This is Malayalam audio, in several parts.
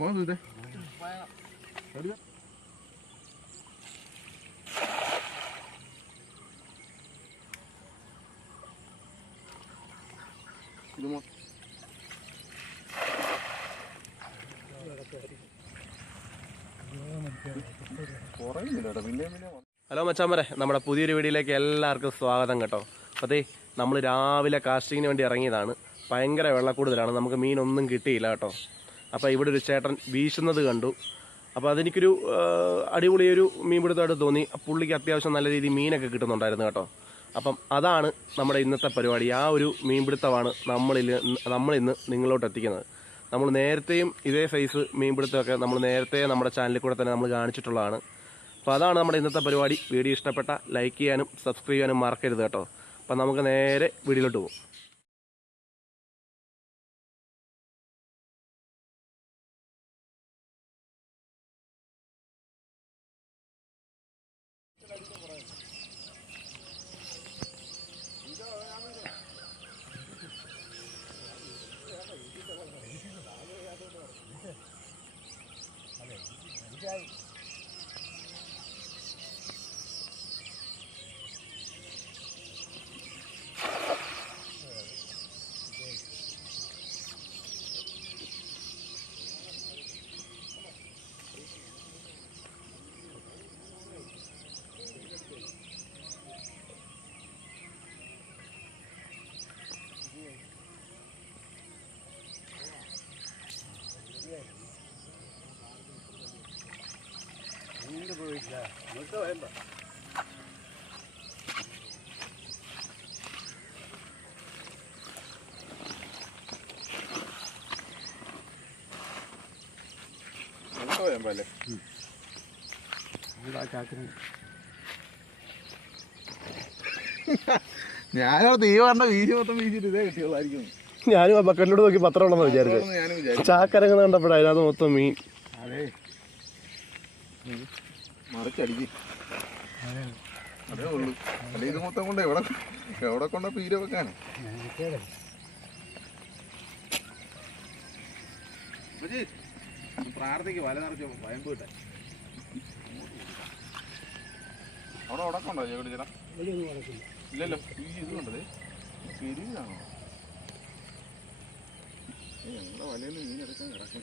പോകാതെ ഇത് ഹലോ മച്ചാമ്പരെ നമ്മുടെ പുതിയൊരു വീഡിയോയിലേക്ക് എല്ലാവർക്കും സ്വാഗതം കേട്ടോ. അതേ നമ്മൾ രാവിലെ കാസ്റ്റിങ്ങിന് വേണ്ടി ഇറങ്ങിയതാണ്. ഭയങ്കര വെള്ളക്കൂടുതലാണ്. നമുക്ക് മീനൊന്നും കിട്ടിയില്ല കേട്ടോ. അപ്പോൾ ഇവിടെ ഒരു ചേട്ടൻ വീശുന്നത് കണ്ടു. അപ്പോൾ അതെനിക്കൊരു അടിപൊളിയൊരു അടിപൊളിയൊരു മീൻപിടുത്തമായിട്ട് തോന്നി. പുള്ളിക്ക് അത്യാവശ്യം നല്ല രീതിയിൽ മീനൊക്കെ കിട്ടുന്നുണ്ടായിരുന്നു കേട്ടോ. അപ്പം അതാണ് നമ്മുടെ ഇന്നത്തെ പരിപാടി. ആ ഒരു മീൻപിടുത്തമാണ് നമ്മളിൽ നമ്മളിന്ന് നിങ്ങളോട്ട് എത്തിക്കുന്നത്. നമ്മൾ നേരത്തെയും ഇതേ സൈസ് മീൻപിടുത്തമൊക്കെ നമ്മൾ നേരത്തെ നമ്മുടെ ചാനലിൽ കൂടെ തന്നെ നമ്മൾ കാണിച്ചിട്ടുള്ളതാണ്. അപ്പോൾ അതാണ് നമ്മുടെ ഇന്നത്തെ പരിപാടി. വീഡിയോ ഇഷ്ടപ്പെട്ട ലൈക്ക് ചെയ്യാനും സബ്സ്ക്രൈബ് ചെയ്യാനും മറക്കരുത് കേട്ടോ. അപ്പം നമുക്ക് നേരെ വീഡിയോയിലോട്ട് പോകും right. അങ്ങോട്ട് പോയാൽ പോലെ ഞാനോട് ഈ പറഞ്ഞ വീശി മൊത്തം വീശിട്ട് ഇതേ കിട്ടിയുള്ളായിരിക്കും. ഞാനും ആ ബക്കറ്റിലോട്ട് നോക്കി പത്രം ഉണ്ടെന്ന് വിചാരിച്ചു ചാക്കരങ്ങൾ ഞാനും വിചാരിച്ചു. ചാക്കരങ്ങ് കണ്ടപ്പോഴാണ് അതിനകത്ത് മൊത്തം മീൻ. അതെ. മറിച്ചടിക്ക്. അതേ ഉള്ളൂ. അല്ലെ ഇത് മൊത്തം കൊണ്ട് എവിടെ എവിടെ കൊണ്ട പീര വെക്കാനോ പ്രാർത്ഥിക്ക് വല നിറച്ച് ഭയം പോട്ടെ അവിടെ ഉടക്കണ്ടോ ചേട്ടാ ചേട്ടാ ഇല്ലല്ലോ ഈ ഇത് കണ്ടത് ഞങ്ങളുടെ വലയിൽ മീൻ എടുക്കാൻ കിടക്കും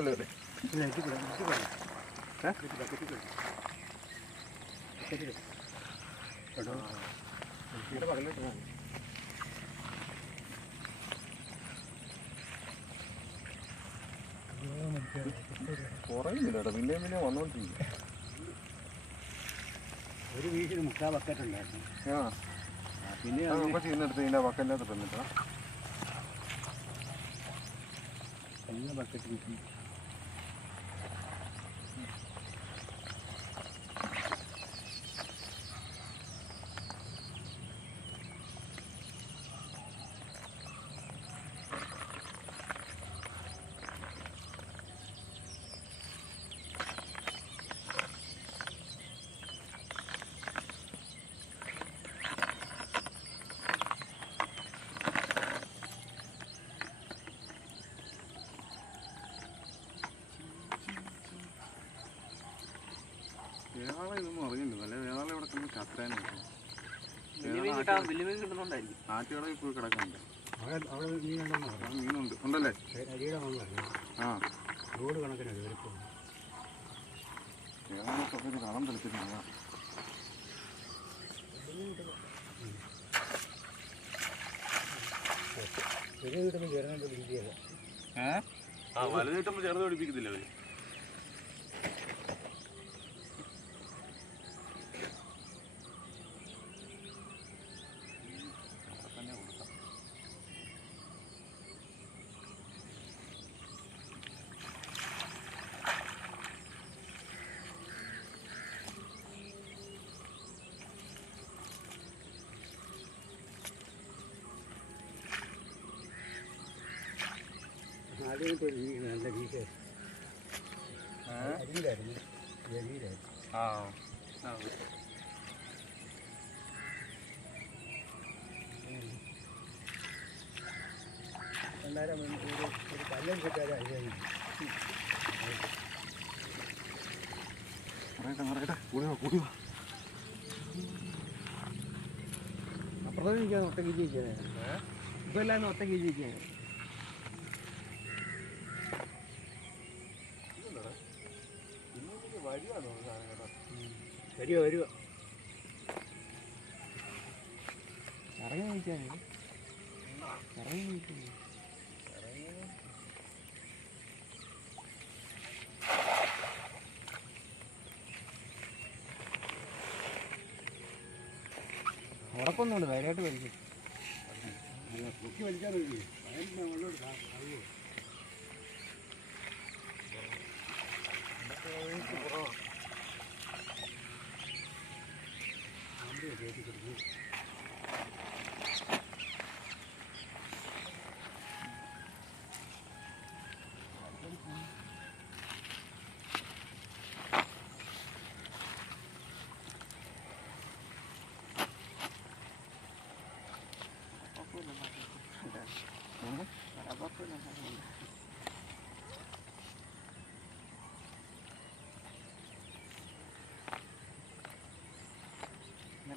അല്ലേ കുറയുന്നില്ല കേട്ടോ പിന്നെ പിന്നെ വന്നോണ്ടിരിക്കും ഒരു വീട്ടിൽ മുക്കാ ബക്കറ്റ് ഉണ്ടായിരുന്നു. ആ. പിന്നെ നമുക്ക് ചെയ്യുന്നെടുത്ത് ഇതിന്റെ വക്കല്ലാത്ത തന്നിട്ടാ എല്ലാ ബക്കറ്റ് വേറെ ഇതൊന്നും അറിയില്ല. നല്ല വേറെ ഇവിടെ കിടന്ന് കത്താനായിട്ട് ആറ്റുകടയിൽ പോയി കിടക്കുന്നുണ്ട്. മീനുണ്ട്. ഉണ്ടല്ലേ? ആ. വേറെ സമയത്ത് കളം തെളിച്ചിട്ടില്ല ചെറിയ വീട്ടിൽ ചേരാൻ രീതിയല്ല ഏഹ് ആ വലുത് കിട്ടുമ്പോൾ ചെറുത് പിടിപ്പിക്കത്തില്ല അവർ. ഒറ്റ എല്ലാവരും ഒറ്റ ആ രണ്ടായിരം ഒരു കൂടി വാ കൂടി വാ ഒറ്റയ്ക്ക് ജീവിക്കാനാണ് ഇപ്പം എല്ലാം ഒറ്റയ്ക്ക് ജീവിക്കാനാണ് വരുവോ വരുവോ ഇറങ്ങി. വലിക്കും കുക്കി വലിക്കാൻ ஜெயிக்க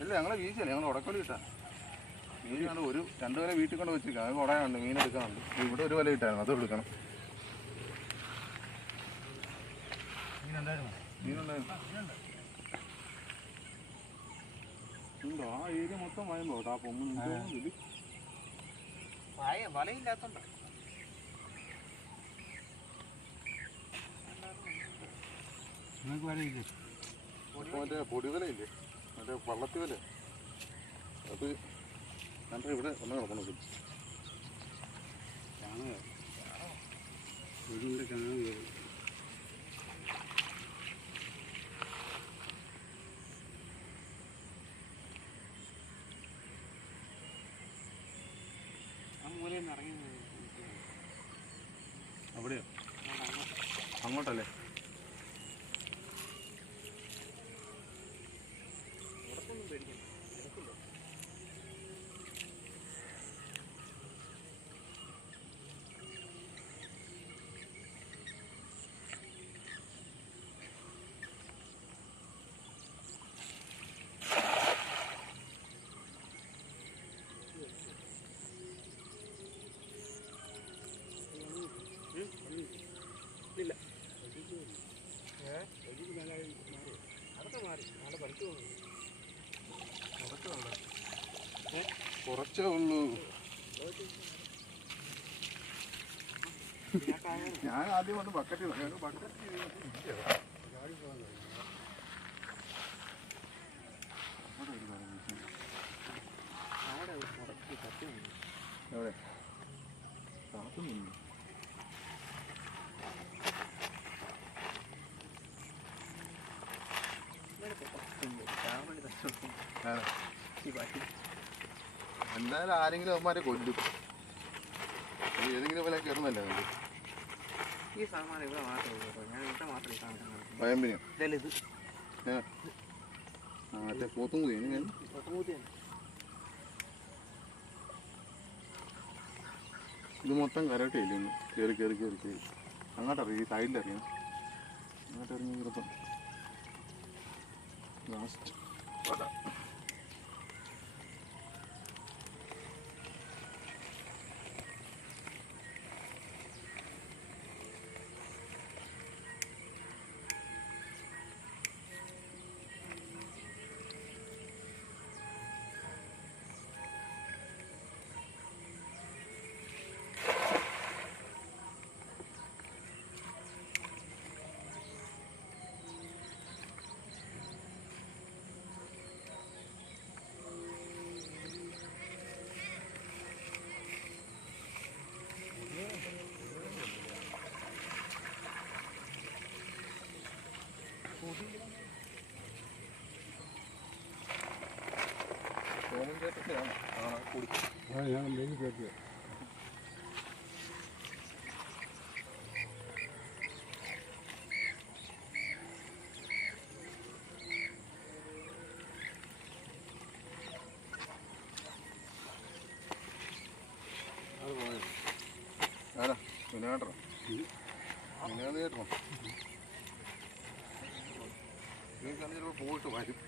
ഇല്ല ഞങ്ങളെ വീശിയല്ല ഞങ്ങൾ ഉടക്കോലി കിട്ടാ മീൻ കണ്ട് ഒരു രണ്ടു വല വീട്ടിൽ കൊണ്ട് വെച്ചിരിക്കാം. അത് കുടയുണ്ട് മീൻ എടുക്കാനുണ്ട്. ഇവിടെ ഒരു വല കിട്ടായിരുന്നു അത് എടുക്കണം. ഉണ്ടോ ആ ഏരിയ മൊത്തം വായുമ്പോ ആ പൊങ്ങും വലയില്ലാത്തോണ്ടോ. നിങ്ങൾക്ക് വലയില്ലേ? പൊടിവലയില്ലേ മറ്റേ വള്ളത്തി വല അത് എന്നിട്ട് ഇവിടെ ഒന്ന് കിടക്കണം വീടിന്റെ അവിടെയോ? അങ്ങോട്ടല്ലേ? കുറച്ചേ ഉള്ളൂ ഞാൻ ആദ്യം വന്ന് ബക്കറ്റ് ബക്കറ്റ് എവിടെ കാത്തുനിന്നു എന്തായാലും ആരെങ്കിലും അവന്മാരെ കൊല്ലും. ഏതെങ്കിലും പോലെ കയറുന്നല്ലേ നമുക്ക് ഈ സാധനം ഇവിടെ മാത്രമേ ഉള്ളൂ ഞാൻ ഇവിടെ മാത്രമേ ഈ സാധനം കാണുള്ളൂ. വയമ്പിനിയോ ഇതല്ലേ ഇത്? ഏ? ആ മറ്റേ പോത്തും കൂടി ഇനി ഞാൻ- പത്തുമൂത്തിയാണ്. ഇത് മൊത്തം കരട്ടില്ലേ ഇന്ന്? കയറി കയറി കയറി കയറി അങ്ങോട്ടറിയാം ഈ സൈഡിലറിയാം അങ്ങോട്ട് ഇറങ്ങി ചിലപ്പം ലാസ്റ്റ് വിനാട്ടറോ വിനാട് കേട്ടോ മീൻ ചിലപ്പോൾ പോയിട്ട് വരും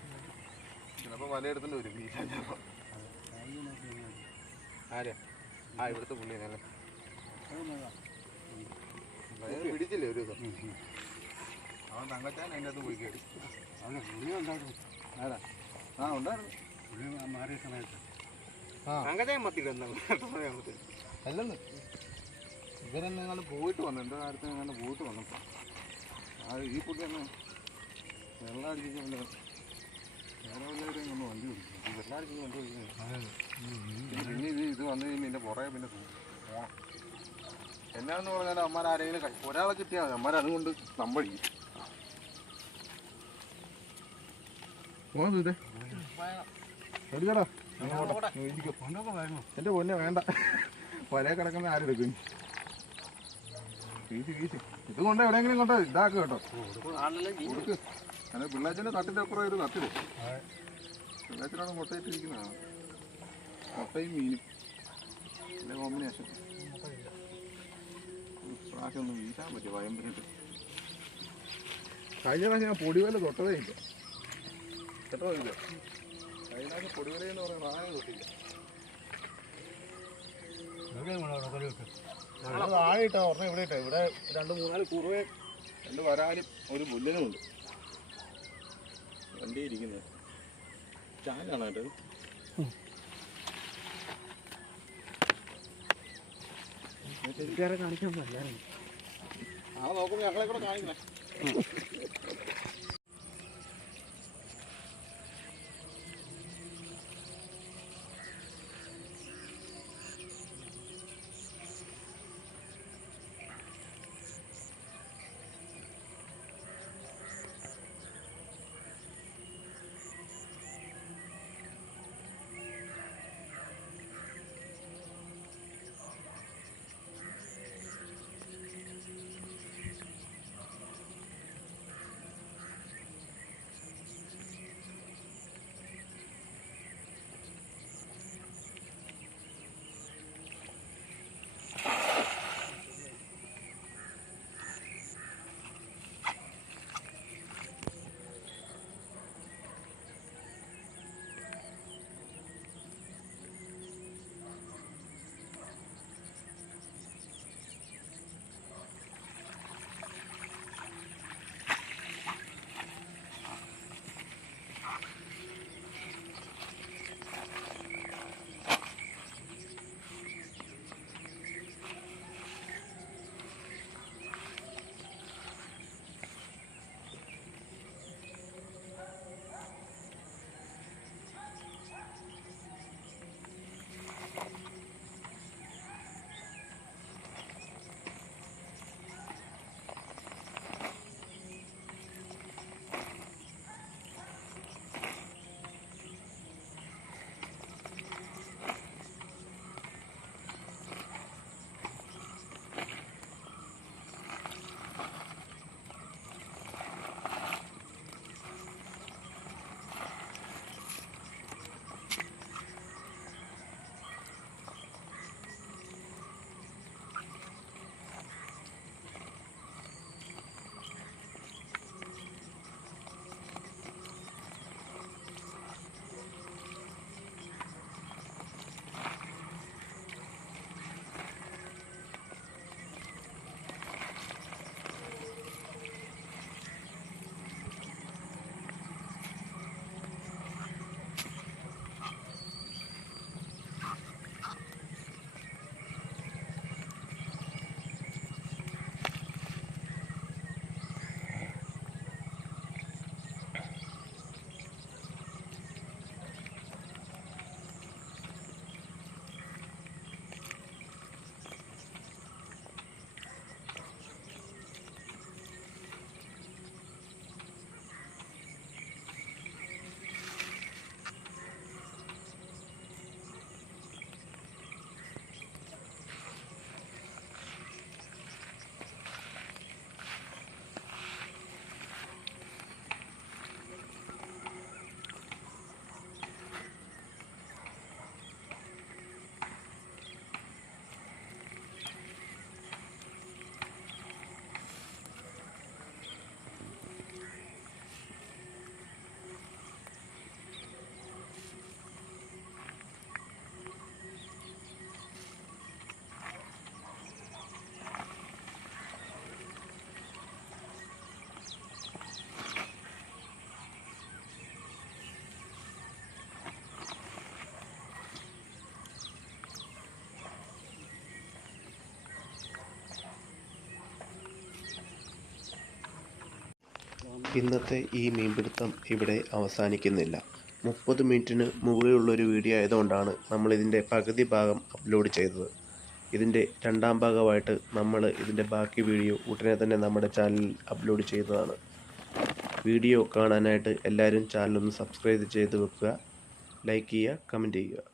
ചിലപ്പോൾ വലയെടുത്തിട്ട് വരും വീട്ടിൽ ചിലപ്പോൾ ആരാ? ആ ഇവിടുത്തെ പുള്ളിയാണ് അല്ലേ? പിടിച്ചില്ലേ ഒരു ദിവസം? അവൻ തങ്കച്ചാൻ അതിന്റെ അകത്ത് പോയി കയറി. ആരാ? ആ ഉണ്ടായിരുന്നു. മാറിയ സമയത്ത്. അങ്ങനെ മത്തി കന്നു അല്ലെന്ന്. ഇവരെന്നെങ്ങൾ പോയിട്ട് വന്നു. എന്റെ കാര്യത്തിൽ എങ്ങനെ പോയിട്ട് വന്നപ്പോൾ ആ ഈ പുള്ളി തന്നെ വെള്ളം അടിച്ചിട്ട് ഇത് പിന്നെ എന്നാന്ന് പറഞ്ഞാൽ അമ്മമാർ ആരെങ്കിലും ഒരാളെ കിട്ടിയാൽ മതി അമ്മമാർ അതുകൊണ്ട് എടുക്കടാ എന്റെ പൊന്നെ വേണ്ട. വലയെ കിടക്കുന്ന ആരെടുക്കും? വീശി വീശി ഇത് കൊണ്ട് എവിടെയെങ്കിലും കൊണ്ട് ഇതാക്കുക കേട്ടോ. കൊടുക്ക് അല്ല തട്ടിന്റെ അപ്പുറം ഒരു തട്ടിൽ പിള്ളാച്ചനാണ് മുട്ടയിട്ടിരിക്കുന്നതാണ്. മുട്ടയും മീനും. നല്ല കോമ്പിനേഷൻ. പ്രാവശ്യം ഒന്ന് വീശാൻ പറ്റും വയമ്പരിട്ട് കഴിഞ്ഞ പ്രാവശ്യം ഞാൻ പൊടിവല തൊട്ടതേ ഇല്ല. കേട്ടോ ഇല്ല കഴിഞ്ഞ പ്രാവശ്യം പൊടിവല പറയുന്ന ആന തൊട്ടില്ല. ആഴെ ഇട്ടാ ഒരെണ്ണം ഇവിടെ ഇട്ടാ ഇവിടെ രണ്ട് മൂന്നാൽ രണ്ട് വരാലും ഒരു പുല്ലിനും ഉണ്ട് വണ്ടി ഇരിക്കുന്നത് ചാനാണ് കേട്ടത് കാണിക്കാൻ പറ്റില്ല ആ നോക്കുമ്പോൾ ഞങ്ങളെ കൂടെ കാണിക്കണേ. ഇന്നത്തെ ഈ മീൻപിടുത്തം ഇവിടെ അവസാനിക്കുന്നില്ല. മുപ്പത് മിനിറ്റിന് മുകളിലുള്ളൊരു വീഡിയോ ആയതുകൊണ്ടാണ് നമ്മളിതിന്റെ പകുതി ഭാഗം അപ്ലോഡ് ചെയ്തത്. ഇതിന്റെ രണ്ടാം ഭാഗമായിട്ട് നമ്മൾ ഇതിന്റെ ബാക്കി വീഡിയോ ഉടനെ തന്നെ നമ്മുടെ ചാനലിൽ അപ്ലോഡ് ചെയ്തതാണ്. വീഡിയോ കാണാനായിട്ട് എല്ലാവരും ചാനലൊന്ന് സബ്സ്ക്രൈബ് ചെയ്ത് വെക്കുക. ലൈക്ക് ചെയ്യുക കമന്റ് ചെയ്യുക.